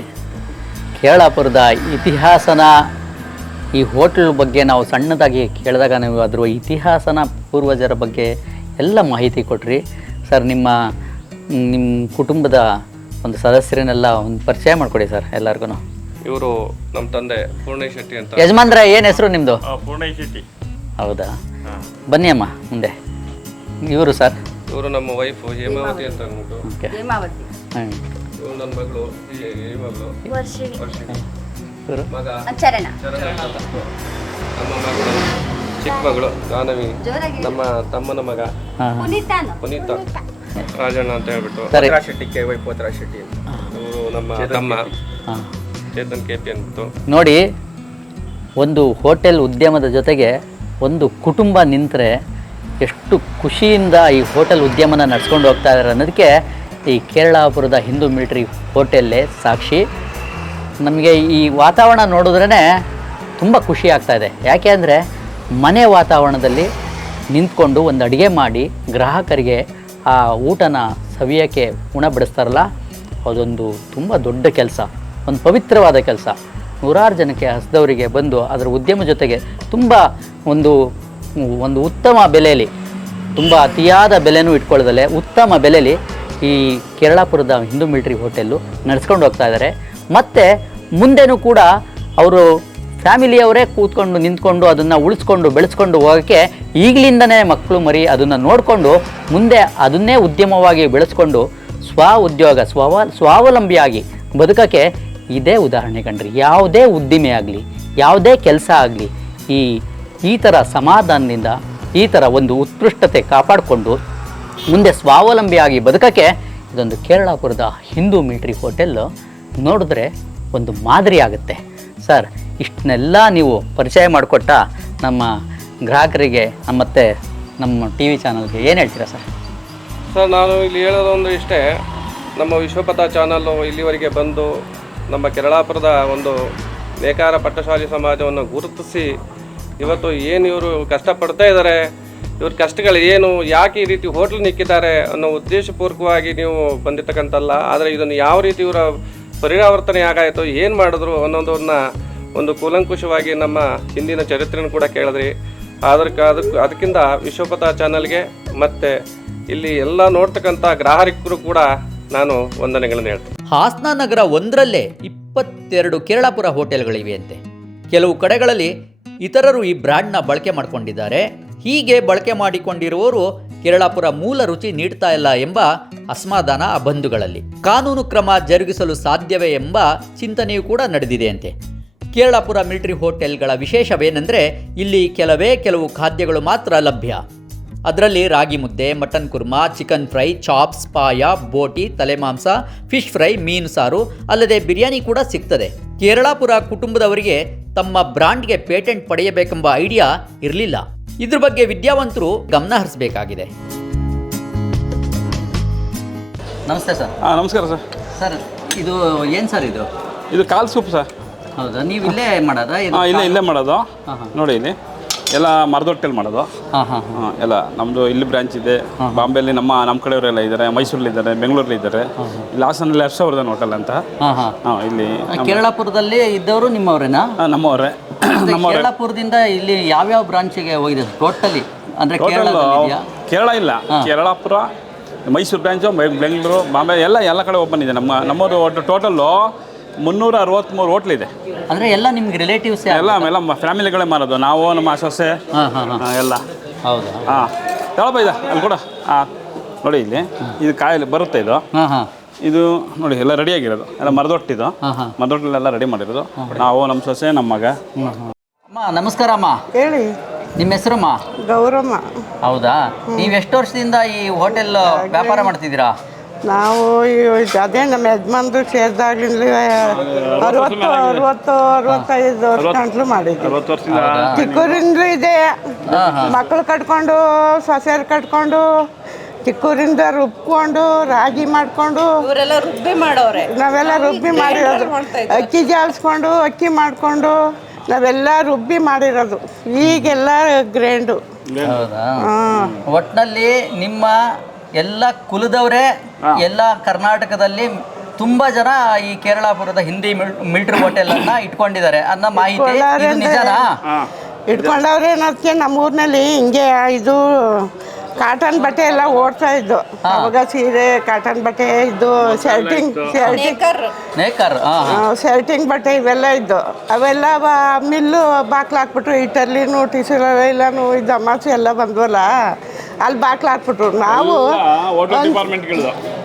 ಕೇರಳಾಪುರದ ಇತಿಹಾಸನ ಈ ಹೋಟೆಲ್ ಬಗ್ಗೆ ನಾವು ಸಣ್ಣದಾಗಿ ಕೇಳಿದಾಗ ನೀವು ಅದರ ಇತಿಹಾಸನ ಪೂರ್ವಜರ ಬಗ್ಗೆ ಎಲ್ಲ ಮಾಹಿತಿ ಕೊಟ್ರಿ. ಸರ್, ನಿಮ್ಮ ನಿಮ್ಮ ಕುಟುಂಬದ ಒಂದು ಸದಸ್ಯರನ್ನೆಲ್ಲ ಒಂದು ಪರಿಚಯ ಮಾಡಿಕೊಡಿ ಸರ್ ಎಲ್ಲರಿಗೂ ಇವರು ನಮ್ಮ ತಂದೆ ಪೂರ್ಣೇಶ್ ಶೆಟ್ಟಿ ಅಂತ. ಯಜಮಾನ್ರ ಏನು ಹೆಸರು ನಿಮ್ಮದು ಪೂರ್ಣೇಶ್ ಶೆಟ್ಟಿ. ಹೌದಾ? ಬನ್ನಿ ಅಮ್ಮ ಮುಂದೆ. ಇವರು ಸರ್? ಇವರು ನಮ್ಮ ವೈಫ್ ಹೇಮಾವತಿ ಅಂತ ಅಂದ್ಬಿಟ್ಟು. ಓಕೆ. ಹೇಮಾವತಿ. ಹಾಂ ಇವ್ರು ನನ್ನ ಮಗಳು ಈ ಈ ಮಗಳು ವರ್ಷಿಣಿ. ವರ್ಷಿಣಿ. ಇವರು? ಮಗ. ಚರಣ ಚರಣ ಅಂತ. ನಮ್ಮ ಮಗಳು ಚಿಕ್ಕ ಮಗಳು ಗಾನವಿ ಜೋರಾಗಿ. ನಮ್ಮ ತಮ್ಮನ ಮಗ. ಹಾಂ. ಪುನೀತಾನು. ಪುನೀತ. ರಾಜಣ್ಣ ಅಂತ ಹೇಳ್ಬಿಟ್ಟು ಸರಿ. ಶೆಟ್ಟಿ ಕೆ ವೈ ಪೋತ್ರ ಶೆಟ್ಟಿ ಇವರು ನಮ್ಮ ತಮ್ಮ. ಹಾಂ. ಚೇತನ್ ಕೆ ಪಿ ಅಂದ್ಬಿಟ್ಟು. ನೋಡಿ ಒಂದು ಹೋಟೆಲ್ ಉದ್ಯಮದ ಜೊತೆಗೆ ಒಂದು ಕುಟುಂಬ ನಿಂತರೆ ಎಷ್ಟು ಖುಷಿಯಿಂದ ಈ ಹೋಟೆಲ್ ಉದ್ಯಮನ ನಡ್ಸ್ಕೊಂಡು ಹೋಗ್ತಾ ಇದ್ದಾರೆ ಅನ್ನೋದಕ್ಕೆ ಈ ಕೇರಳಾಪುರದ ಹಿಂದೂ ಮಿಲಿಟರಿ ಹೋಟೆಲ್ಲೇ ಸಾಕ್ಷಿ. ನಮಗೆ ಈ ವಾತಾವರಣ ನೋಡಿದ್ರೇ ತುಂಬ ಖುಷಿ ಆಗ್ತಾ ಇದೆ. ಯಾಕೆ ಅಂದರೆ ಮನೆ ವಾತಾವರಣದಲ್ಲಿ ನಿಂತ್ಕೊಂಡು ಒಂದು ಅಡುಗೆ ಮಾಡಿ ಗ್ರಾಹಕರಿಗೆ ಆ ಊಟನ ಸವಿಯೋಕ್ಕೆ ಉಣ ಬಡಿಸ್ತಾರಲ್ಲ, ಅದೊಂದು ತುಂಬ ದೊಡ್ಡ ಕೆಲಸ, ಒಂದು ಪವಿತ್ರವಾದ ಕೆಲಸ. ನೂರಾರು ಜನಕ್ಕೆ ಹಸಿದವರಿಗೆ ಬಂದು ಅದರ ಉದ್ಯಮ ಜೊತೆಗೆ ತುಂಬ ಒಂದು ಒಂದು ಉತ್ತಮ ಬೆಲೆಯಲ್ಲಿ, ತುಂಬ ಅತಿಯಾದ ಬೆಲೆನೂ ಇಟ್ಕೊಳ್ಳದಲ್ಲೇ, ಉತ್ತಮ ಬೆಲೆಯಲ್ಲಿ ಈ ಕೇರಳಾಪುರದ ಹಿಂದೂ ಮಿಲ್ಟ್ರಿ ಹೋಟೆಲ್ಲು ನಡೆಸ್ಕೊಂಡು ಹೋಗ್ತಾ ಇದ್ದಾರೆ. ಮತ್ತು ಮುಂದೆನೂ ಕೂಡ ಅವರು ಫ್ಯಾಮಿಲಿಯವರೇ ಕೂತ್ಕೊಂಡು ನಿಂತ್ಕೊಂಡು ಅದನ್ನು ಉಳಿಸ್ಕೊಂಡು ಬೆಳೆಸ್ಕೊಂಡು ಹೋಗೋಕ್ಕೆ ಈಗಲಿಂದನೇ ಮಕ್ಕಳು ಮರಿ ಅದನ್ನು ನೋಡಿಕೊಂಡು ಮುಂದೆ ಅದನ್ನೇ ಉದ್ಯಮವಾಗಿ ಬೆಳೆಸ್ಕೊಂಡು ಸ್ವ ಉದ್ಯೋಗ, ಸ್ವಾವ, ಸ್ವಾವಲಂಬಿಯಾಗಿ ಬದುಕೋಕ್ಕೆ ಇದೇ ಉದಾಹರಣೆ ಕಂಡ್ರಿ. ಯಾವುದೇ ಉದ್ದಿಮೆ ಆಗಲಿ, ಯಾವುದೇ ಕೆಲಸ ಆಗಲಿ, ಈ ಈ ಥರ ಸಮಾಧಾನದಿಂದ, ಈ ಥರ ಒಂದು ಉತ್ಕೃಷ್ಟತೆ ಕಾಪಾಡಿಕೊಂಡು ಮುಂದೆ ಸ್ವಾವಲಂಬಿಯಾಗಿ ಬದುಕೋಕ್ಕೆ ಇದೊಂದು ಕೇರಳಾಪುರದ ಹಿಂದೂ ಮಿಲಿಟ್ರಿ ಹೋಟೆಲ್ ನೋಡಿದ್ರೆ ಒಂದು ಮಾದರಿ ಆಗುತ್ತೆ. ಸರ್ ಇಷ್ಟನ್ನೆಲ್ಲ ನೀವು ಪರಿಚಯ ಮಾಡಿಕೊಟ್ಟ ನಮ್ಮ ಗ್ರಾಹಕರಿಗೆ ಮತ್ತು ನಮ್ಮ ಟಿ ವಿ ಚಾನಲ್ಗೆ ಏನು ಹೇಳ್ತೀರಾ ಸರ್? ಸರ್, ನಾನು ಇಲ್ಲಿ ಹೇಳೋದೊಂದು ಇಷ್ಟೇ. ನಮ್ಮ ವಿಶ್ವಪಥ ಚಾನಲ್ಲು ಇಲ್ಲಿವರೆಗೆ ಬಂದು ನಮ್ಮ ಕೆರಳಾಪುರದ ಒಂದು ನೇಕಾರ ಪಟ್ಟಶಾಲಿ ಸಮಾಜವನ್ನು ಗುರುತಿಸಿ ಇವತ್ತು ಏನು ಇವರು ಕಷ್ಟಪಡ್ತಾ ಇದ್ದಾರೆ ಇವ್ರ ಕಷ್ಟಗಳು ಏನು, ಯಾಕೆ ಈ ರೀತಿ ಹೋಟ್ಲ್ ನಿಕ್ಕಿದ್ದಾರೆ ಅನ್ನೋ ಉದ್ದೇಶಪೂರ್ವಕವಾಗಿ ನೀವು ಬಂದಿರ್ತಕ್ಕಂಥಲ್ಲ. ಆದರೆ ಇದನ್ನು ಯಾವ ರೀತಿ ಇವರ ಪರಿವರ್ತನೆ ಆಗಾಯಿತು ಏನು ಮಾಡಿದ್ರು ಅನ್ನೋದನ್ನ ಒಂದು ಕೂಲಂಕುಷವಾಗಿ ನಮ್ಮ ಹಿಂದಿನ ಚರಿತ್ರೆಯನ್ನು ಕೂಡ ಕೇಳಿದ್ರಿ. ಅದಕ್ಕೆ ಅದಕ್ಕೆ ಅದಕ್ಕಿಂತ ವಿಶ್ವಪಥ ಚಾನಲ್ಗೆ ಮತ್ತು ಇಲ್ಲಿ ಎಲ್ಲ ನೋಡ್ತಕ್ಕಂಥ ಗ್ರಾಹಕರು ಕೂಡ ನಾನು ವಂದನೆಗಳನ್ನು ಹೇಳ್ತೀನಿ. ಹಾಸನ ನಗರ ಒಂದರಲ್ಲೇ ಇಪ್ಪತ್ತೆರಡು ಹೋಟೆಲ್ಗಳಿವೆ ಹೋಟೆಲ್ಗಳಿವೆಯಂತೆ ಕೆಲವು ಕಡೆಗಳಲ್ಲಿ ಇತರರು ಈ ಬ್ರ್ಯಾಂಡ್ನ ಬಳಕೆ ಮಾಡಿಕೊಂಡಿದ್ದಾರೆ. ಹೀಗೆ ಬಳಕೆ ಮಾಡಿಕೊಂಡಿರುವವರು ಕೇರಳಾಪುರ ಮೂಲ ರುಚಿ ನೀಡ್ತಾ ಇಲ್ಲ ಎಂಬ ಅಸಮಾಧಾನ ಆ ಬಂಧುಗಳಲ್ಲಿ. ಕಾನೂನು ಕ್ರಮ ಜರುಗಿಸಲು ಸಾಧ್ಯವೇ ಎಂಬ ಚಿಂತನೆಯೂ ಕೂಡ ನಡೆದಿದೆಯಂತೆ ಕೇರಳಾಪುರ ಮಿಲಿಟರಿ ಹೋಟೆಲ್ಗಳ ವಿಶೇಷವೇನೆಂದರೆ ಇಲ್ಲಿ ಕೆಲವೇ ಕೆಲವು ಖಾದ್ಯಗಳು ಮಾತ್ರ ಲಭ್ಯ. ಅದರಲ್ಲಿ ragi mudde mutton korma chicken fry chops paya boti ತಲೆಮಾಂಸ fish fry ಮೀನು ಸಾರು ಅಲ್ಲದೆ ಬಿರಿಯಾನಿ ಕೂಡ ಸಿಗ್ತದೆ. ಕೇರಳಾಪುರ ಕುಟುಂಬದವರಿಗೆ ತಮ್ಮ ಬ್ರಾಂಡ್ಗೆ ಪೇಟೆಂಟ್ ಪಡೆಯಬೇಕೆಂಬ ಐಡಿಯಾ ಇರಲಿಲ್ಲ. ಇದ್ರ ಬಗ್ಗೆ ವಿದ್ಯಾವಂತರು ಗಮನ ಹರಿಸಬೇಕಾಗಿದೆ. ನಮಸ್ತೆ ಸರ್. ಹಾಂ ನಮಸ್ಕಾರ ಸರ್. ಸರ್ ಇದು ಏನು ಸರ್ ಇದು? ಇದು ಕಾಲ್ ಸೂಪ್ ಸರ್. ಹೌದಾ? ನೀವು ಇಲ್ಲೇ ಮಾಡೋದಾ? ಹಾಂ ಇಲ್ಲೇ ಇಲ್ಲೇ ಮಾಡೋದು. ನೋಡಿ ಇಲ್ಲಿ. ಎಲ್ಲ ಮರದೊಟ್ಟೆಲಿ ಮಾಡೋದು. ಹಾಂ ಹಾಂ ಹಾಂ. ಎಲ್ಲ. ನಮ್ಮದು ಇಲ್ಲಿ ಬ್ರಾಂಚ್ ಇದೆ. ಬಾಂಬೆಯಲ್ಲಿ ನಮ್ಮ ನಮ್ಮ ಕಡೆಯವರೆಲ್ಲ ಇದ್ದಾರೆ ಮೈಸೂರಲ್ಲಿ ಇದ್ದಾರೆ ಬೆಂಗಳೂರಲ್ಲಿ ಇದ್ದಾರೆ ಇಲ್ಲಿ ಹಾಸನಲ್ಲಿ ಹರ್ಷವರ್ಧನ್ ಹೋಟೆಲ್ ಅಂತ. ಹಾಂ ಇಲ್ಲಿ ಕೇರಳಪುರದಲ್ಲಿ ಇದ್ದವರು ನಿಮ್ಮವರೇನಾ? ನಮ್ಮವರೇ. <clears throat> ನಮ್ಮವರೇ. ಕೇರಳಪುರದಿಂದ ಇಲ್ಲಿ ಯಾವ್ಯಾವ ಬ್ರಾಂಚಿಗೆ ಹೋಗಿದೆ? ಟೋಟಲಿ ಅಂದ್ರೆ ಕೇರಳ ಕೇರಳ ಇಲ್ಲ. ಕೇರಳಪುರ ಮೈಸೂರು ಬ್ರಾಂಚು ಬೆಂಗಳೂರು ಬಾಂಬೆ ಎಲ್ಲ ಎಲ್ಲ ಕಡೆ ಓಪನ್ ಇದೆ. ನಮ್ಮ ನಮ್ಮದು ಒಟ್ಟು ಟೋಟಲ್ಲು ಮುನ್ನೂರ ಅರವತ್ತ್ಮೂರು ಇದೆ ಅಂದ್ರೆ ಎಲ್ಲ ನಿಮ್ಗೆ ರಿಲೇಟಿವ್ಸ್ ಎಲ್ಲ ಎಲ್ಲ ಫ್ಯಾಮಿಲಿಗಳೇ ಮಾರೋದು. ನಾವು ನಮ್ಮ ಸೊಸೆ ಹಾಂ ಹಾಂ ಹಾಂ. ಎಲ್ಲ. ಹೌದಾ ಹಾಂ. ತಗೊಳಪ್ಪ ಇದು? ಅಲ್ಲಿ ಕೂಡ. ಹಾಂ ನೋಡಿ ಇಲ್ಲಿ. ಇದು ಕಾಯಿಲೆ ಬರುತ್ತೆ ಇದು. ಹಾಂ ಹಾಂ. ಇದು ನೋಡಿ ಎಲ್ಲ ರೆಡಿಯಾಗಿರೋದು ಎಲ್ಲ ಮರದೊಟ್ಟಿದು. ಹಾಂ ಹಾಂ. ಮರದೊಟ್ಟಲೆಲ್ಲ ರೆಡಿ ಮಾಡಿರೋದು. ನಾವು ನಮ್ಮ ಸೊಸೆ ನಮ್ಮ ಮಗ. ಅಮ್ಮ ನಮಸ್ಕಾರ ಅಮ್ಮ. ಹೇಳಿ. ನಿಮ್ಮ ಹೆಸರಮ್ಮ? ಗೌರಮ್ಮ. ಹೌದಾ? ನೀವು ಎಷ್ಟು ವರ್ಷದಿಂದ ಈ ಹೋಟೆಲ್ ವ್ಯಾಪಾರ ಮಾಡ್ತಿದ್ದೀರಾ? ನಾವು ಅದೇ ನಮ್ಮ ಯಜಮಾನ್ರು ಸೇರಿದಾಗ್ಲಿಂದ ಅರವತ್ತು ಅರವತ್ತು ಅರವತ್ತೈದು ವರ್ಷ ಗಂಟ್ಲು ಮಾಡಿದ್ವಿ. ಚಿಕ್ಕೂರಿಂದಲೂ ಇದೆ. ಮಕ್ಕಳು ಕಟ್ಕೊಂಡು ಸೊಸೆಯರು ಕಟ್ಕೊಂಡು ಚಿಕ್ಕೂರಿಂದ ರುಬ್ಕೊಂಡು ರಾಗಿ ಮಾಡ್ಕೊಂಡು ಇವರೆಲ್ಲ ರುಬ್ಬಿ ಮಾಡೋರೆ. ನಾವೆಲ್ಲ ರುಬ್ಬಿ ಮಾಡಿರೋದು. ಅಕ್ಕಿ ಜಾಲಿಸ್ಕೊಂಡು ಅಕ್ಕಿ ಮಾಡಿಕೊಂಡು ನಾವೆಲ್ಲ ರುಬ್ಬಿ ಮಾಡಿರೋದು. ಈಗೆಲ್ಲ ಗ್ರೈಂಡು. ಒಟ್ಟಿನಲ್ಲಿ ನಿಮ್ಮ ಎಲ್ಲ ಕುಲದವರೇ ಎಲ್ಲ ಕರ್ನಾಟಕದಲ್ಲಿ ತುಂಬಾ ಜನ ಈ ಕೇರಳಾಪುರದ ಹಿಂದಿ ಮಿಲ್ಟ್ರಿ ಹೋಟೆಲ್ ಅನ್ನ ಇಟ್ಕೊಂಡಿದ್ದಾರೆ ಅನ್ನೋ ಮಾಹಿತಿ ಇದು ನಿಜನಾ? ಇಟ್ಕೊಂಡವ್ರೆ ಏನಕ್ಕೆ ನಮ್ಮ ಊರಿನಲ್ಲಿ ಹಿಂಗೆ ಇದು ಕಾಟನ್ ಬಟ್ಟೆ ಎಲ್ಲ ಓಡ್ತಾ ಇದ್ದು. ಅವಾಗ ಸೀರೆ ಕಾಟನ್ ಬಟ್ಟೆ ಇದು ಶರ್ಟಿಂಗ್ ಶರ್ಟಿಂಗ್ ನೇಕರ್ ನೇಕರ್ ಹಾ ಶರ್ಟಿಂಗ್ ಬಟ್ಟೆ ಇವೆಲ್ಲ ಇದ್ದು. ಅವೆಲ್ಲ ಮಿಲ್ಲು ಬಾಕ್ಲಾಕ್ಬಿಟ್ಟು ಇಟ್ಟಲ್ಲಿನೂ ಇಟರ್ಲಿನು ಟಿಸು ಇದು ಅಮಾಸೆ ಎಲ್ಲ ಬಂದ್ವಲ್ಲ? ಅಲ್ಲಿ ಬಾಟ್ಲ್ ಹಾಕ್ಬಿಟ್ರು. ನಾವು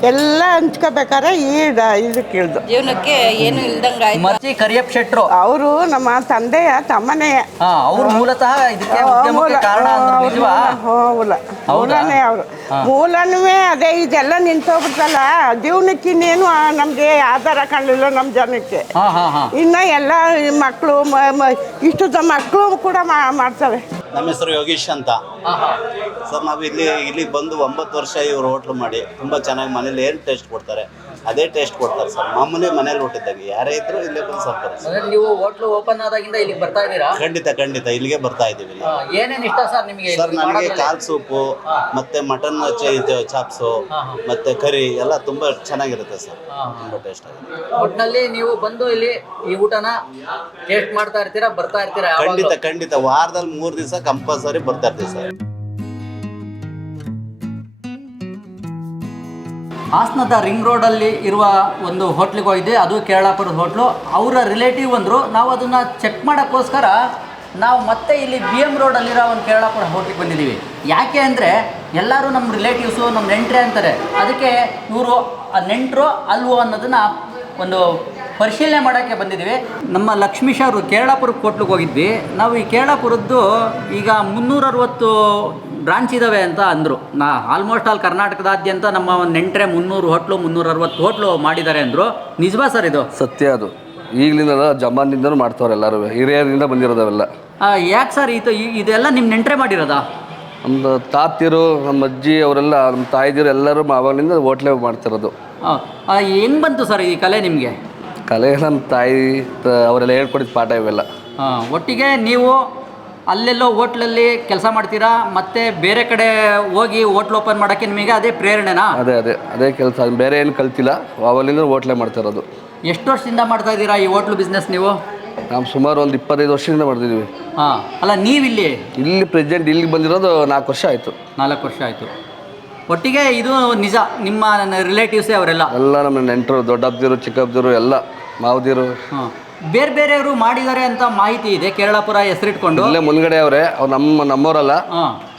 ಎಲ್ಲ ಹಂಚ್ಕೋಬೇಕಾದ್ರೆ ಈ ಇದು ಇದಕ್ಕೆ ಇಳ್ದು. ಜೀವನಕ್ಕೆ ಏನು ಇಲ್ದಂಗ ಕರಿಯಪ್ಪ ಶೆಟ್ರು? ಅವರು ನಮ್ಮ ತಂದೆಯ ತಮ್ಮನೇ. ಹಾ ಅವ್ರು ಮೂಲತಃ ಇದಕ್ಕೆ ಉದ್ಯಮಕ್ಕೆ ಕಾರಣ ಅಂದ್ರೆ ನಿಜವಾ? ಮೂಲ. ಮೂಲನೇ ಅವರು. ಮೂಲನೂ ಅದೇ ಇದೆಲ್ಲ ನಿಂತೋಗ್ಬಿಡ್ತಲ್ಲ ಜೀವನಕ್ಕೆ ಇನ್ನೇನು ಆ, ನಮ್ಗೆ ಆಧಾರ ಕಾಣಲಿಲ್ಲ ನಮ್ಮ ಜನಕ್ಕೆ. ಹಾ ಹಾ ಹಾ. ಇನ್ನ ಎಲ್ಲ ಮಕ್ಕಳು ಇಷ್ಟು ಮಕ್ಕಳು ಕೂಡ ಮಾ- ಮಾಡ್ತವೆ. ನಮ್ಮ ಹೆಸರು ಯೋಗೀಶ್ ಅಂತ. ಸರ್ ನಾವು ಇಲ್ಲಿ ಇಲ್ಲಿಗೆ ಬಂದು ಒಂಬತ್ತು ವರ್ಷ ಇವರು ಹೋಟ್ಲು ಮಾಡಿ ತುಂಬ ಚೆನ್ನಾಗಿ ಮನೇಲಿ ಏನು ಟೇಸ್ಟ್ ಕೊಡ್ತಾರೆ? ಅದೇ ಟೇಸ್ಟ್ ಕೊಡ್ತಾರೆ ಸರ್ ಮಾಮೂಲಿ ಮನೇಲಿ ಹುಟ್ಟಿದಾಗ ಯಾರೇ ಇದ್ರು ಇಲ್ಲೇ ಬಂದು ಸಾಕ್ತಾರೆ ಸರ್ ಅಂದ್ರೆ ನೀವು ಹೋಟ್ಲು ಓಪನ್ ಆದಾಗಿಂದ ಇಲ್ಲಿಗೆ ಬರ್ತಾ ಇದ್ದೀರಾ? ಖಂಡಿತ ಖಂಡಿತ. ಇಲ್ಲಿಗೆ ಬರ್ತಾ ಇದ್ದೀವಿ ಏನೇನು ಇಷ್ಟ ಸರ್ ನಿಮಗೆ ಸರ್ ನನಗೆ ಕಾಲ್ ಸೂಪು ಮತ್ತೆ ಮಟನ್ ಚಾಪ್ಸು ಮತ್ತೆ ಕರಿ ಎಲ್ಲ ತುಂಬಾ ಚೆನ್ನಾಗಿರುತ್ತೆ ಸರ್ ತುಂಬಾ ಟೇಸ್ಟ್ ಆಗಿದೆ ಒಟ್ಟಿನಲ್ಲಿ ನೀವು ಬಂದು ಇಲ್ಲಿ ಈ ಊಟನ ಟೇಸ್ಟ್ ಮಾಡ್ತಾ ಇರ್ತೀರಾ ಬರ್ತಾ ಇರ್ತೀರಾ ಯಾವಾಗ್ಲೂ? ಖಂಡಿತ ಖಂಡಿತ. ವಾರದಲ್ಲಿ ಮೂರು ದಿವಸ ಕಂಪಲ್ಸರಿ ಬರ್ತಾ ಇರ್ತೀವಿ ಸರ್ ಹಾಸನದ ರಿಂಗ್ ರೋಡಲ್ಲಿ ಇರುವ ಒಂದು ಹೋಟ್ಲಿಗೆ ಹೋಗಿದ್ದೆ ಅದು ಕೇರಳಾಪುರದ ಹೋಟ್ಲು. ಅವರ ರಿಲೇಟಿವ್ ಬಂದರು ನಾವು ಅದನ್ನು ಚೆಕ್ ಮಾಡೋಕ್ಕೋಸ್ಕರ ನಾವು ಮತ್ತೆ ಇಲ್ಲಿ ಬಿ ಎಂ ರೋಡಲ್ಲಿರೋ ಒಂದು ಕೇರಳಾಪುರ ಹೋಟ್ಲಿಗೆ ಬಂದಿದ್ದೀವಿ. ಯಾಕೆ ಅಂದರೆ, ಎಲ್ಲರೂ ನಮ್ಮ ರಿಲೇಟಿವ್ಸು ನಮ್ಮ ನೆಂಟ್ರೆ ಅಂತಾರೆ. ಅದಕ್ಕೆ ಇವರು ನೆಂಟರು ಅಲ್ವೋ ಅನ್ನೋದನ್ನು ಒಂದು ಪರಿಶೀಲನೆ ಮಾಡೋಕ್ಕೆ ಬಂದಿದ್ದೀವಿ. ನಮ್ಮ ಲಕ್ಷ್ಮೀಶ್ ಅವರು ಕೇರಳಾಪುರಕ್ಕೆ ಹೋಟ್ಲಿಗೆ ಹೋಗಿದ್ವಿ. ನಾವು ಈ ಕೇರಳಾಪುರದ್ದು ಈಗ ಮುನ್ನೂರ ಅರವತ್ತು ಬ್ರಾಂಚ್ ಇದ್ದಾವೆ ಅಂತ ಅಂದರು. ನಾ ಆಲ್ಮೋಸ್ಟ್ ಆಲ್ ಕರ್ನಾಟಕದಾದ್ಯಂತ ನಮ್ಮ ನೆಂಟ್ರೆ ಮುನ್ನೂರು ಹೋಟ್ಲು ಮುನ್ನೂರ ಅರವತ್ತು ಹೋಟ್ಲು ಮಾಡಿದ್ದಾರೆ ಅಂದರು. ನಿಜವಾ ಸರ್ ಇದು? ಸತ್ಯ ಅದು. ಈಗಲಿಂದ ಜಮಾನಿಂದನೂ ಮಾಡ್ತಾವ್ರೆ ಎಲ್ಲರೂ. ಹಿರಿಯರಿಂದ ಬಂದಿರೋದವೆಲ್ಲ. ಯಾಕೆ ಸರ್ ಇದು? ಇದೆಲ್ಲ ನಿಮ್ಮ ನೆಂಟ್ರೆ ಮಾಡಿರೋದಾ? ನಮ್ಮ ತಾತಿರು ನಮ್ಮ ಅಜ್ಜಿ ಅವರೆಲ್ಲ ನಮ್ಮ ತಾಯಿದಿರು ಎಲ್ಲರೂ ಆವಾಗಲಿಂದ ಹೋಟ್ಲೇ ಮಾಡ್ತಿರೋದು. ಹೆಂಗೆ ಬಂತು ಸರ್ ಈ ಕಲೆ ನಿಮಗೆ? ಕಲೆ ನಮ್ಮ ತಾಯಿ ಅವರೆಲ್ಲ ಹೇಳ್ಕೊಡಿದ ಪಾಠ ಇವೆಲ್ಲ. ಒಟ್ಟಿಗೆ ನೀವು ಅಲ್ಲೆಲ್ಲೋ ಹೋಟ್ಲಲ್ಲಿ ಕೆಲಸ ಮಾಡ್ತೀರಾ? ಮತ್ತೆ ಬೇರೆ ಕಡೆ ಹೋಗಿ ಹೋಟ್ಲ್ ಓಪನ್ ಮಾಡೋಕ್ಕೆ ನಿಮಗೆ ಅದೇ ಪ್ರೇರಣೆನಾ? ಅದೇ ಅದೇ ಅದೇ ಕೆಲಸ. ಬೇರೆ ಏನು ಕಲ್ತಿಲ್ಲ. ಅವಲ್ಲಿಂದ ಹೋಟ್ಲೇ ಮಾಡ್ತಿರೋದು ಎಷ್ಟು ವರ್ಷದಿಂದ ಮಾಡ್ತಾ ಇದ್ದೀರಾ ಈ ಹೋಟ್ಲು ಬಿಸ್ನೆಸ್ ನೀವು? ನಾವು ಸುಮಾರು ಒಂದು ಇಪ್ಪತ್ತೈದು ವರ್ಷದಿಂದ ಮಾಡ್ತಿದ್ದೀವಿ. ಹಾಂ ಅಲ್ಲ ನೀವಿಲ್ಲಿ? ಇಲ್ಲಿ ಪ್ರೆಸೆಂಟ್ ಇಲ್ಲಿಗೆ ಬಂದಿರೋದು ನಾಲ್ಕು ವರ್ಷ ಆಯಿತು. ನಾಲ್ಕು ವರ್ಷ ಆಯಿತು. ಒಟ್ಟಿಗೆ ಇದು ನಿಜ ನಿಮ್ಮ ರಿಲೇಟಿವ್ಸೇ ಅವರೆಲ್ಲ? ಎಲ್ಲ ನಮ್ಮ ನೆಂಟರು ದೊಡ್ಡಬ್ದಿರು ಚಿಕ್ಕಬ್ದಿರು ಎಲ್ಲ ಮಾವದಿರು. ಹಾಂ. ಬೇರೆ ಬೇರೆಯವರು ಮಾಡಿದ್ದಾರೆ ಅಂತ ಮಾಹಿತಿ ಇದೆ. ಕೇರಳಾಪುರ ಹೆಸರಿಟ್ಕೊಂಡು. ಇಲ್ಲೇ ಮುಂದ್ಗಡೆ ಅವರೇ ಅವ್ರು ನಮ್ಮ ನಮ್ಮವರಲ್ಲ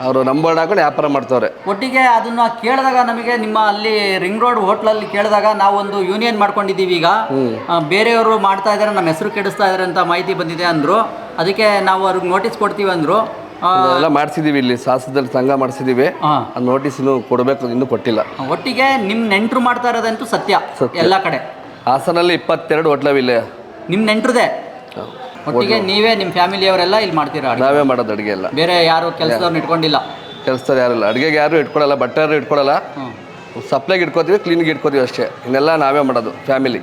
ಅವರು ನಂಬರ್ ಹಾಕೊಂಡು ವ್ಯಾಪಾರ ಮಾಡ್ತವ್ರೆ. ಒಟ್ಟಿಗೆ ಅದನ್ನ ಕೇಳಿದಾಗ ನಮಗೆ ನಿಮ್ಮ ಅಲ್ಲಿ ರಿಂಗ್ ರೋಡ್ ಹೋಟ್ಲಲ್ಲಿ ಕೇಳಿದಾಗ ನಾವೊಂದು ಯೂನಿಯನ್ ಮಾಡ್ಕೊಂಡಿದ್ದೀವಿ ಈಗ. ಬೇರೆಯವರು ಮಾಡ್ತಾ ಇದ್ದಾರೆ ನಮ್ಮ ಹೆಸರು ಕೆಡಿಸ್ತಾ ಇದ್ದಾರೆ ಅಂತ ಮಾಹಿತಿ ಬಂದಿದೆ ಅಂದರು. ಅದಕ್ಕೆ ನಾವು ಅವ್ರಿಗೆ ನೋಟಿಸ್ ಕೊಡ್ತೀವಿ ಅಂದರು. ಎಲ್ಲ ಮಾಡಿಸಿದೀವಿ ಇಲ್ಲಿ ಶಾಸನದಲ್ಲಿ ಸಂಘ ಮಾಡಿಸಿದೀವಿ. ನೋಟಿಸ್ ಇನ್ನೂ ಕೊಡಬೇಕು ಇನ್ನೂ ಕೊಟ್ಟಿಲ್ಲ. ಒಟ್ಟಿಗೆ ನಿಮ್ಮ ನೆಂಟರು ಮಾಡ್ತಾ ಇರೋದಂತೂ ಸತ್ಯ ಸತ್ಯ. ಎಲ್ಲ ಕಡೆ. ಹಾಸನಲ್ಲಿ ಇಪ್ಪತ್ತೆರಡು ಹೋಟ್ಲವಿಲ್ಲ. ನಿಮ್ಮ ನೆಂಟ್ರದೇ? ಒಟ್ಟಿಗೆ ನೀವೇ ನಿಮ್ಮ ಫ್ಯಾಮಿಲಿಯವರೆಲ್ಲ ಇಲ್ಲಿ ಮಾಡ್ತೀರಾ ಅಡ್ಗೆ? ನಾವೇ ಮಾಡೋದು ಅಡುಗೆ ಎಲ್ಲ. ಬೇರೆ ಯಾರು ಕೆಲಸದವ್ರನ್ನ ಇಟ್ಕೊಂಡಿಲ್ಲ? ಕೆಲಸದವ್ರು ಇಲ್ಲ. ಅಡುಗೆಗೆ ಯಾರು ಇಟ್ಕೊಳಲ್ಲ ಬಟ್ಟೆ ಯಾರು ಇಟ್ಕೊಳಲ್ಲ ಹ್ಞೂ ಸಪ್ಲೈಗೆ ಇಟ್ಕೋತೀವಿ ಕ್ಲೀನಿಗೆ ಇಟ್ಕೋತೀವಿ ಅಷ್ಟೇ. ಇನ್ನೆಲ್ಲ ನಾವೇ ಮಾಡೋದು ಫ್ಯಾಮಿಲಿ.